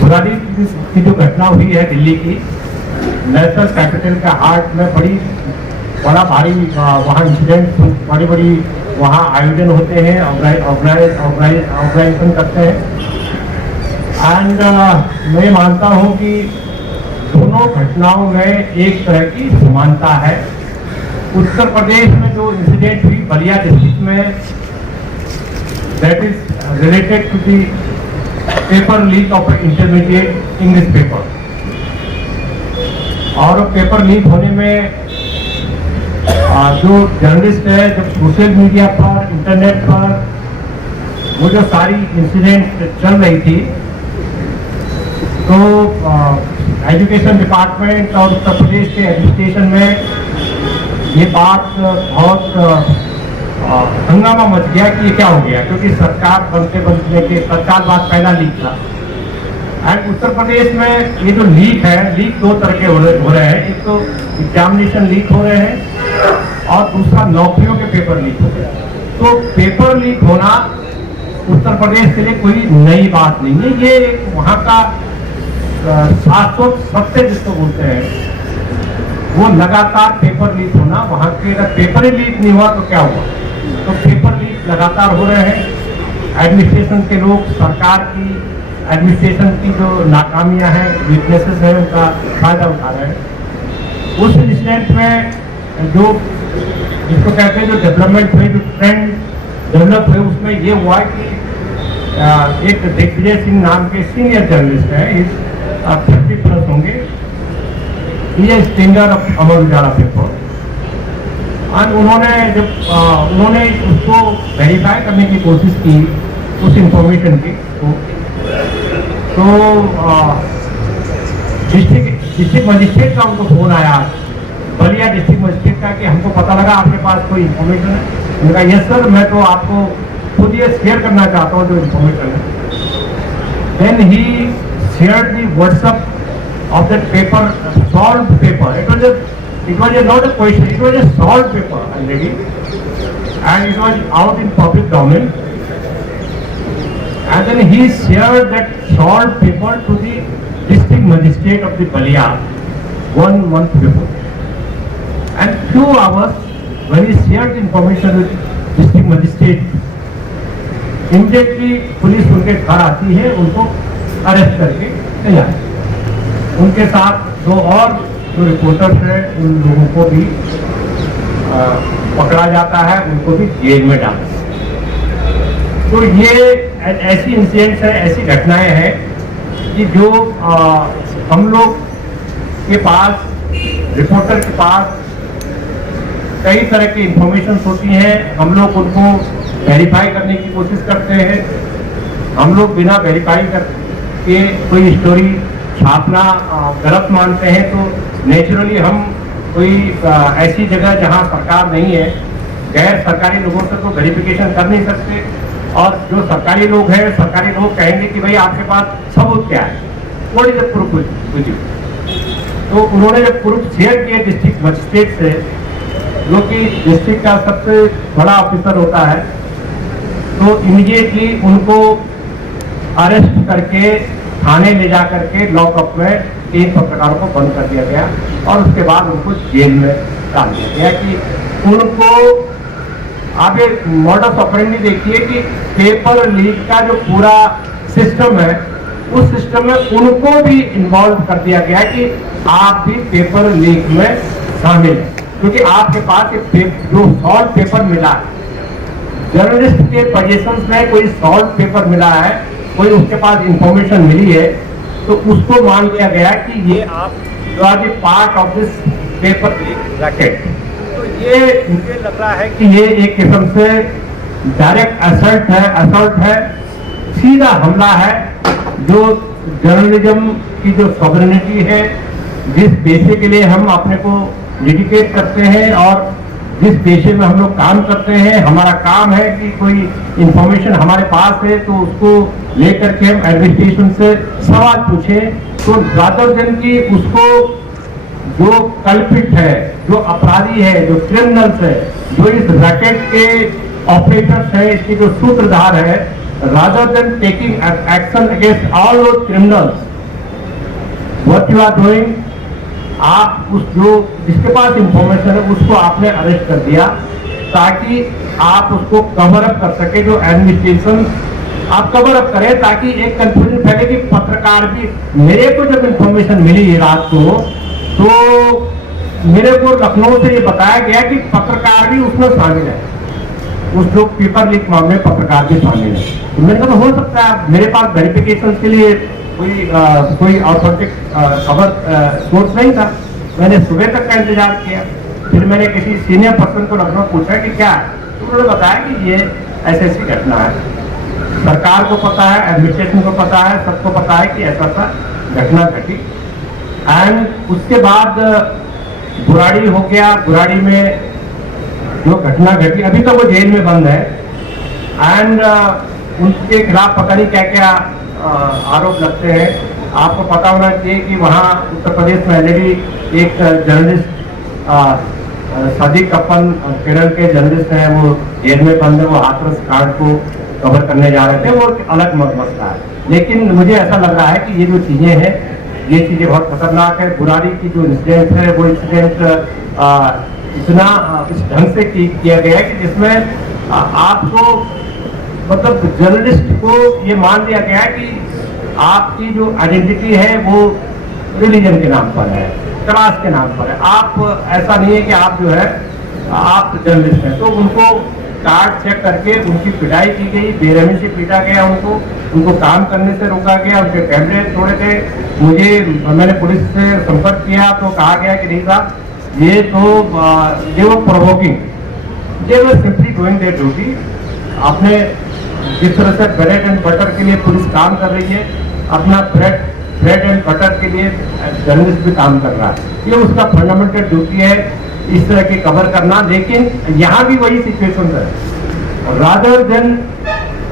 बुराड़ी की जो घटना हुई है दिल्ली की, नेशनल कैपिटल के हार्ट में बड़ा भारी वहाँ इंसिडेंट, बड़ी बड़ी वहाँ आयोजन होते हैं, ऑर्गेनाइजेशन करते हैं। एंड मैं मानता हूँ कि दोनों घटनाओं में एक तरह की समानता है। उत्तर प्रदेश में जो इंसिडेंट हुई बलिया डिस्ट्रिक्ट में, that is related to the paper leak of intermediate English paper. और पेपर लीक होने में जो जर्नलिस्ट है, जब सोशल मीडिया पर, इंटरनेट पर वो जो सारी इंसिडेंट चल रही थी, तो एजुकेशन डिपार्टमेंट और उत्तर प्रदेश के एडमिनिस्ट्रेशन में ये बात बहुत हंगामा मच गया कि ये क्या हो गया, क्योंकि सरकार बनने के तत्काल बाद पहला लीक था। एंड उत्तर प्रदेश में ये जो लीक है, लीक दो तरह के हो रहे हैं। एक तो एग्जामिनेशन लीक हो रहे हैं और दूसरा नौकरियों के पेपर लीक हो रहे हैं। तो पेपर लीक होना उत्तर प्रदेश के लिए कोई नई बात नहीं है। ये एक वहाँ का शाश्वत सत्य जिसको बोलते हैं, वो लगातार पेपर लीक होना। वहाँ के अगर पेपर ही लीक नहीं हुआ तो क्या हुआ? तो पेपर लीक लगातार हो रहे हैं। एडमिनिस्ट्रेशन के लोग सरकार की एडमिनिस्ट्रेशन की जो नाकामियां हैं, वीकनेसेस हैं, उनका फायदा उठा रहे हैं। उस इंसिडेंट में जो जिसको कहते हैं जो डेवलपमेंट हुए, जो ट्रेंड डेवलप हुए, उसमें ये हुआ कि एक दिग्विजय सिंह नाम के सीनियर जर्नलिस्ट है, इस 30+ होंगे, ये stinger of Amar Ujala paper. और उन्होंने उसको वेरीफाई करने की कोशिश की, उस इंफॉर्मेशन की। तो डिस्ट्रिक्ट मजिस्ट्रेट का उनको फोन आया, बलिया डिस्ट्रिक्ट मजिस्ट्रेट का, कि हमको पता लगा आपके पास कोई इंफॉर्मेशन है। उन्होंने कहा यस सर, मैं तो आपको खुद ये शेयर करना चाहता हूँ जो इंफॉर्मेशन है। Then he shared the WhatsApp of that paper, solved paper. It was not a question, it was a solved paper already, and it was out in public domain. And then he shared that solved paper to the district magistrate of the Balia 1 month before. And few hours when he shared the information with district magistrate, immediately police उनके घर आती है, उनको arrest करके ले जाती है। उनके साथ दो और जो रिपोर्टर्स हैं, उन लोगों को भी पकड़ा जाता है, उनको भी जेल में डालते हैं। तो ये ऐसी इंसिडेंट्स है, ऐसी घटनाएं हैं कि जो हम लोग के पास, रिपोर्टर के पास कई तरह की इंफॉर्मेशन होती हैं। हम लोग उनको वेरीफाई करने की कोशिश करते हैं। हम लोग बिना वेरीफाई करके कोई स्टोरी छापना गलत मानते हैं, तो नेचुरली हम कोई ऐसी जगह जहां सरकार नहीं है, गैर सरकारी लोगों से तो वेरिफिकेशन कर नहीं सकते। और जो सरकारी लोग हैं, सरकारी लोग कहेंगे कि भाई आपके पास सबूत क्या है, what is the proof with you. तो उन्होंने जब प्रूफ शेयर किए डिस्ट्रिक्ट मजिस्ट्रेट से, जो कि डिस्ट्रिक्ट का सबसे बड़ा ऑफिसर होता है, तो इमीडिएटली उनको अरेस्ट करके थाने ले जा करके लॉकअप में 3 पत्रकारों को बंद कर दिया गया और उसके बाद उनको जेल में डाल दिया गया। कि उनको आप एक मॉडस ऑपरेंडी देखिए कि पेपर लीक का जो पूरा सिस्टम है, उस सिस्टम में उनको भी इन्वॉल्व कर दिया गया कि आप भी पेपर लीक में शामिल हैं, क्योंकि आपके पास एक जो सॉल्व पेपर मिला है, जर्नलिस्ट के पोजीशन में कोई सॉल्व पेपर मिला है, कोई उसके पास इंफॉर्मेशन मिली है, तो उसको मान लिया गया कि ये आप you are the part of this paper leak racket. तो ये मुझे लग रहा है कि ये एक किस्म से डायरेक्ट असल्ट है, सीधा हमला है जो जर्नलिज्म की जो सॉवरेनिटी है, जिस पेशे के लिए हम अपने को डेडिकेट करते हैं और जिस पेशे में हम लोग काम करते हैं, हमारा काम है कि कोई इंफॉर्मेशन हमारे पास है तो उसको लेकर के हम एडमिनिस्ट्रेशन से सवाल पूछें। तो रादर देन की उसको जो कल्पिट है, जो अपराधी है, जो क्रिमिनल्स है, जो इस रैकेट के ऑपरेटर्स है, इसके जो सूत्रधार है, rather than taking action against all those criminals what you are doing, आप उस जो जिसके पास इंफॉर्मेशन है उसको आपने अरेस्ट कर दिया ताकि आप उसको कवर अप कर सके, जो एडमिनिस्ट्रेशन आप कवर अप करें, ताकि एक कंफ्यूजन फैले कि पत्रकार भी। मेरे को जब इंफॉर्मेशन मिली रात को तो मेरे को लखनऊ से ये बताया गया कि पत्रकार भी उसमें शामिल है, उस जो पेपर लीक मामले में पत्रकार भी शामिल है। तो मैंने कहा हो सकता है, मेरे पास वेरिफिकेशन के लिए कोई ऑथेंटिक खबर सोर्स नहीं था। मैंने सुबह तक का इंतजार किया, फिर मैंने किसी सीनियर पर्सन को लखनऊ पूछा कि क्या है, तो उन्होंने बताया कि ये ऐसी घटना है, सरकार को पता है, एडमिनिस्ट्रेशन को पता है, सबको पता है कि ऐसा घटना घटी। एंड उसके बाद बुराड़ी हो गया, बुराड़ी में जो घटना घटी, अभी तो वो जेल में बंद है एंड उनके खिलाफ पता नहीं क्या क्या आरोप लगते हैं। आपको पता होना चाहिए कि वहाँ उत्तर प्रदेश में ऑलरेडी एक जर्नलिस्ट सादिक अपन केरल के जर्नलिस्ट हैं, वो जेल में बंद है, वो हाथरस कांड को कवर करने जा रहे थे, वो अलग मसला है। लेकिन मुझे ऐसा लग रहा है कि ये जो चीजें हैं ये चीजें बहुत खतरनाक है। बुराड़ी की जो इंसिडेंट है वो इंसिडेंट इतना इस ढंग से किया गया है कि जिसमें आपको मतलब जर्नलिस्ट को ये मान लिया गया है कि आपकी जो आइडेंटिटी है वो रिलीजन के नाम पर है, क्लास के नाम पर है। आप ऐसा नहीं है कि आप जो है आप जर्नलिस्ट हैं। तो उनको कार्ड चेक करके उनकी पिटाई की गई, बेरहमी से पीटा गया, उनको काम करने से रोका गया, उनके कैमरे तोड़े गए। मैंने पुलिस से संपर्क किया तो कहा गया कि नहीं साहब ये तो they were provoking, they were simply doing their duty. आपने जिस तरह से ब्रेड एंड बटर के लिए पुलिस काम कर रही है, अपना ब्रेड एंड बटर के लिए जर्नलिस्ट भी काम कर रहा है। ये उसका फंडामेंटल ड्यूटी है इस तरह की कवर करना। लेकिन यहाँ भी वही सिचुएशन है, रादर देन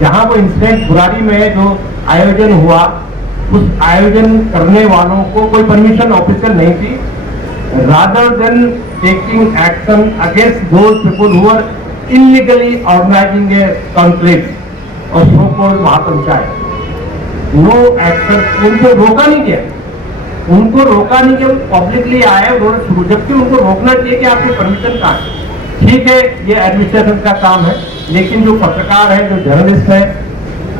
जहाँ वो इंसिडेंट बुराड़ी में जो आयोजन हुआ, उस आयोजन करने वालों को कोई परमिशन ऑफिशियल नहीं थी। Rather than taking action against those people who are illegally organising a conflict और so called mahapanchayat, no action, उनको रोका नहीं गया, उनको रोका नहीं कि वो पब्लिकली आए, उन्होंने शुरू, जबकि उनको रोकना चाहिए कि आपकी परमिशन कहाँ है। ठीक है, ये एडमिनिस्ट्रेशन का काम है, लेकिन जो पत्रकार है, जो जर्नलिस्ट है,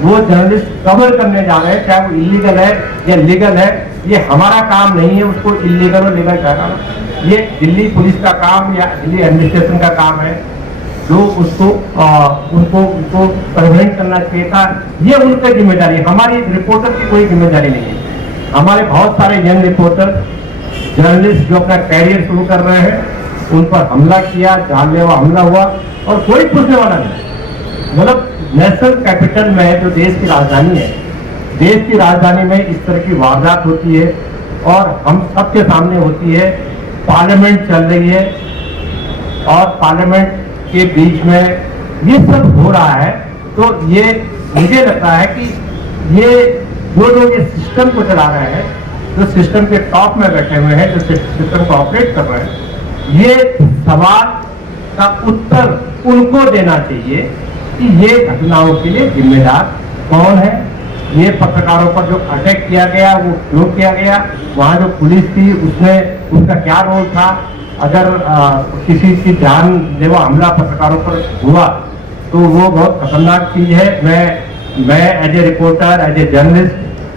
वो जर्नलिस्ट कवर करने जा रहे हैं, चाहे वो इलीगल है या लीगल है, ये हमारा काम नहीं है उसको इलीगल और लीगल ठहराना। ये दिल्ली पुलिस का काम या दिल्ली एडमिनिस्ट्रेशन का काम है, जो उसको उनको प्रिवेंट करना चाहिए था। ये उनकी जिम्मेदारी है, हमारी रिपोर्टर की कोई जिम्मेदारी नहीं है। हमारे बहुत सारे यंग रिपोर्टर जर्नलिस्ट जो अपना कैरियर शुरू कर रहे हैं, उन पर हमला किया, जानलेवा हमला हुआ और कोई पूछने वाला नहीं। मतलब नेशनल कैपिटल में जो देश की राजधानी है, देश की राजधानी में इस तरह की वारदात होती है और हम सबके सामने होती है, पार्लियामेंट चल रही है और पार्लियामेंट के बीच में ये सब हो रहा है। तो ये मुझे लगता है कि ये जो लोग इस सिस्टम को चला रहे हैं, जो सिस्टम के टॉप में बैठे हुए हैं, जो सिस्टम को ऑपरेट कर रहे हैं, ये सवाल का उत्तर उनको देना चाहिए कि ये घटनाओं के लिए जिम्मेदार कौन है। ये पत्रकारों पर जो अटैक किया गया वो क्यों किया गया, वहाँ जो पुलिस थी उसका क्या रोल था। अगर किसी की जानलेवा हमला पत्रकारों पर हुआ तो वो बहुत खतरनाक चीज है। मैं as a reporter, as a journalist,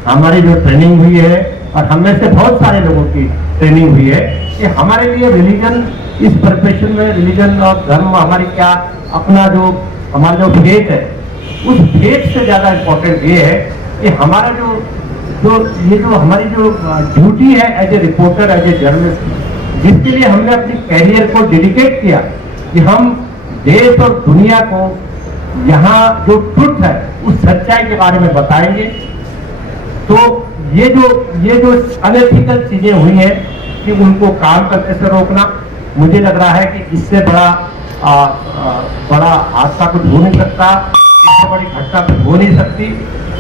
हमारी जो ट्रेनिंग हुई है और हम में से बहुत सारे लोगों की ट्रेनिंग हुई है कि हमारे लिए रिलीजन, इस प्रोफेशन में रिलीजन और धर्म हमारी क्या, अपना जो हमारा जो फेथ है, उस फेथ से ज्यादा इम्पोर्टेंट ये है कि हमारा जो हमारी जो ड्यूटी है as a reporter, as a journalist, जिसके लिए हमने अपनी कैरियर को डेडिकेट किया कि हम देश और दुनिया को यहाँ जो ट्रुथ है उस सच्चाई के बारे में बताएंगे। तो ये जो अनएथिकल चीजें हुई हैं कि उनको काम करने से रोकना, मुझे लग रहा है कि इससे बड़ा हादसा कुछ हो नहीं सकता, इससे बड़ी घटना कुछ हो नहीं सकती।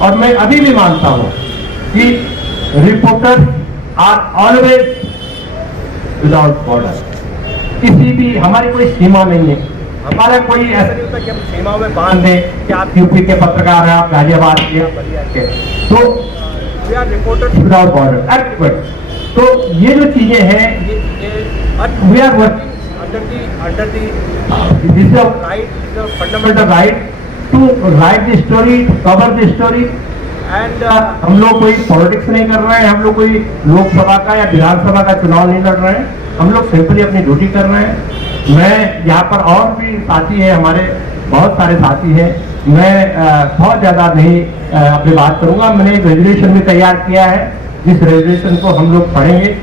और मैं अभी भी मानता हूँ कि reporters are always without border. किसी भी, हमारी कोई सीमा नहीं है, हमारा कोई ऐसा नहीं होता कि हम सीमा में बांध दें कि आप यूपी के पत्रकार हैं, आप गाजियाबाद के, तो we are reporters without border. तो ये जो चीजें हैं, we are working under the this is right, the fundamental right to write the story, to cover the story. and हम लोग कोई पॉलिटिक्स नहीं कर रहे हैं, हम लोग कोई लोकसभा का या विधानसभा का चुनाव नहीं लड़ रहे हैं, हम लोग सिंपली अपनी ड्यूटी कर रहे हैं। मैं यहाँ पर और भी साथी हैं, हमारे बहुत सारे साथी हैं, मैं बहुत ज़्यादा नहीं अपनी बात करूँगा। मैंने एक रेजोल्यूशन भी तैयार किया है, जिस रेजोल्यूशन को हम लोग पढ़ेंगे।